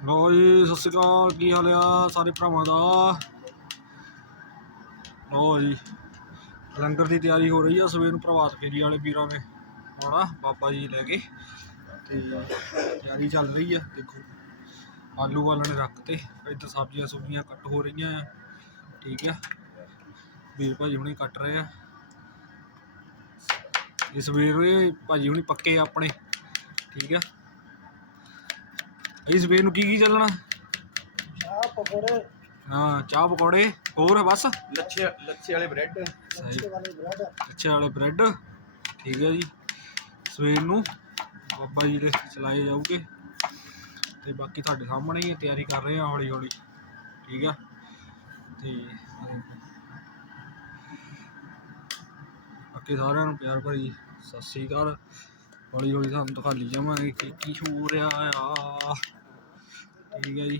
लो जी सत श्री अकाल की हाल आ सारे भरावां दा। लो जी लंगर की तैयारी हो रही है। सवेर प्रभात फेरी वाले वीर ने आना बाबा जी लैके ते तैयारी चल रही है। देखो आलू वालने रखते, इधर सब्जियां सुब्जियां कट हो रही हैं। ठीक है वीर भाजी हुणे कट रहे हैं। इस वीर भाजी हुणी पक्के अपने। ठीक है इस वीर की चलना हाँ चाह पकौड़े और बस लच्छे लच्छे वाले ब्रेड लच्छे वाले ब्रेड। ठीक है जी सवेर नूं बाबा जी दे चलाए जाऊगे ते बाकी तुहाडे सामने ही तैयारी कर रहे हैं हौली हौली। ठीक है ते बाकी सारिਆਂ ਨੂੰ प्यार भरी सत श्री अकाल। हौली हौली तुहानूं दिखाली जावांगे की हो रहा आ। ठीक है जी।